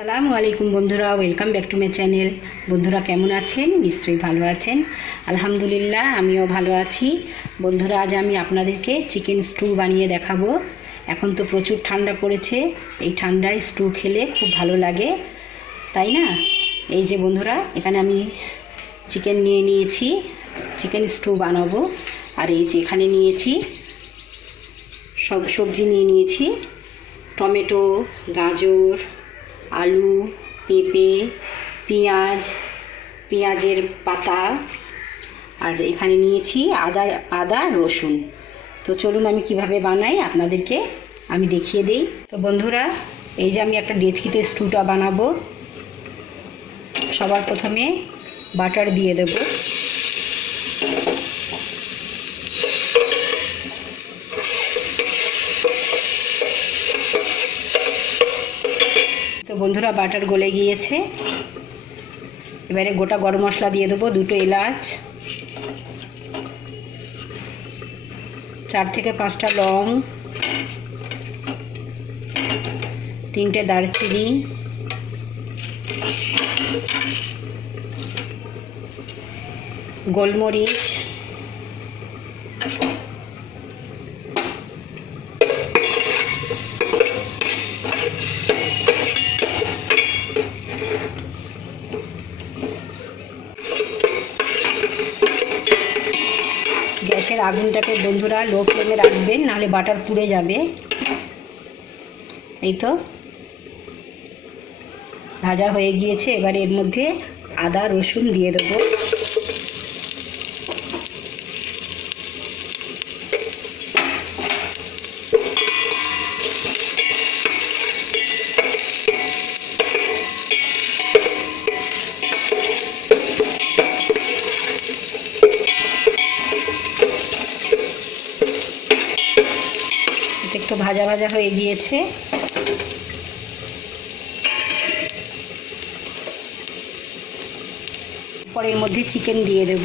আসসালামু আলাইকুম বন্ধুরা, welcome back to my channel. বন্ধুরা কেমন আছেন? নিশ্চয়ই ভালো আছেন। আলহামদুলিল্লাহ, আমিও ভালো আছি। বন্ধুরা, আজ আমি আপনাদেরকে চিকেন স্টু বানিয়ে দেখাবো। এখন তো প্রচুর ঠান্ডা পড়েছে, এই ঠান্ডায় স্টু খেলে খুব ভালো লাগে, তাই না? এই যে বন্ধুরা, এখানে আমি চিকেন নিয়ে নিয়েছি, চিকেন স্টু বানাবো। আর এই যে এখানে নিয়েছি সব সবজি নিয়ে নিয়েছি, টমেটো, গাজর, আলু, পেঁপে, পেঁয়াজের পাতা, আর এখানে নিয়েছি আদা রসুন। তো চলুন আমি কিভাবে বানাই আপনাদেরকে আমি দেখিয়ে দিই। তো বন্ধুরা, এই যে আমি একটা ডেচকিতে স্টুটা বানাবো। সবার প্রথমে বাটার দিয়ে দেব। তো বন্ধুরা, বাটার গলে গিয়েছে। এবারে গোটা গরম মশলা দিয়ে দেবো, 2টো এলাচ, 4 থেকে 5টা লং, 3টে দারচিনি, গোলমরিচ, গ্যাসের আগুনটাকে বন্ধুরা লো ফ্লেমে রাখবেন, নাহলে বাটার পুড়ে যাবে। এই তো ভাজা হয়ে গিয়েছে। এবার এর মধ্যে আদা রসুন দিয়ে দেবো। একটু ভাজা ভাজা হয়ে গিয়েছে। পরের মধ্যে চিকেন দিয়ে দেব।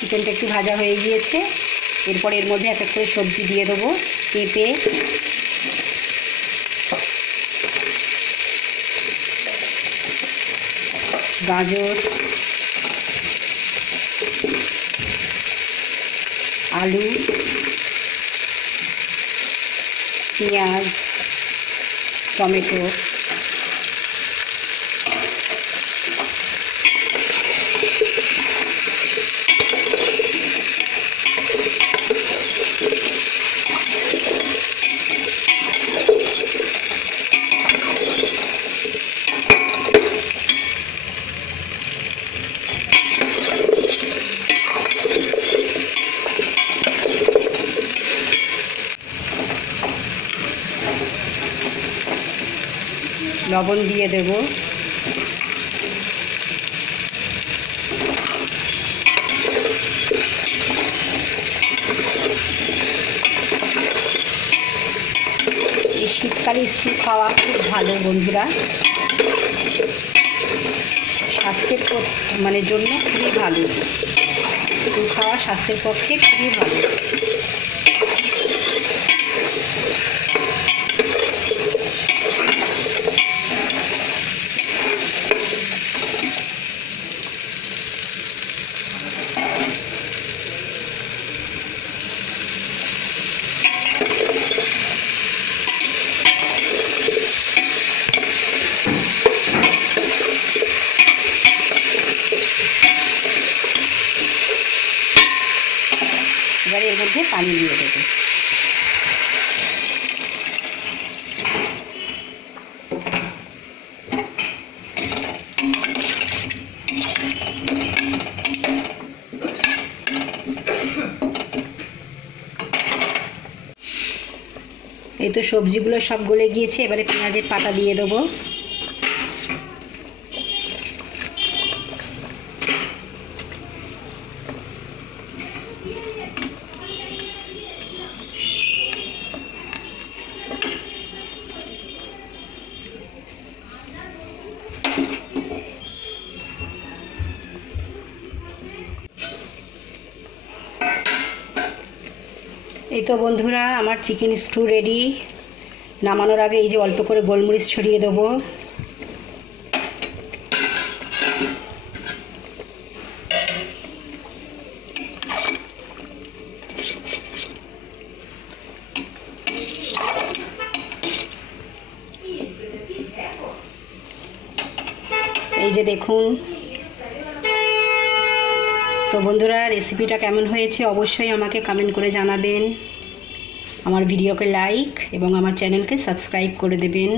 চিকেনটা একটু ভাজা হয়ে গিয়েছে। এরপর এর মধ্যে এক এক করে সবজি দিয়ে দেবো। পেঁপে, গাজর, আলু, পেঁয়াজ, টমেটো, লবণ দিয়ে দেব। এই শীতকালে স্টু খাওয়া খুব ভালো বন্ধুরা, স্বাস্থ্যের জন্য খুবই ভালো। স্টু খাওয়া স্বাস্থ্যের পক্ষে খুবই ভালো। এবারে এর মধ্যে পানি দিয়ে দেবো। এই এই তো সবজিগুলো সব গলে গিয়েছে, এবারে পেঁয়াজের পাতা দিয়ে দেবো। এই তো বন্ধুরা আমার চিকেন স্টু রেডি। নামানোর আগে এই যে অল্প করে গোলমরিচ ছড়িয়ে দেবো। এই যে দেখুন। তো বন্ধুরা রেসিপিটা কেমন হয়েছে অবশ্যই আমাকে কমেন্ট করে জানাবেন। আমার ভিডিওকে লাইক এবং আমার চ্যানেলকে সাবস্ক্রাইব করে দেবেন।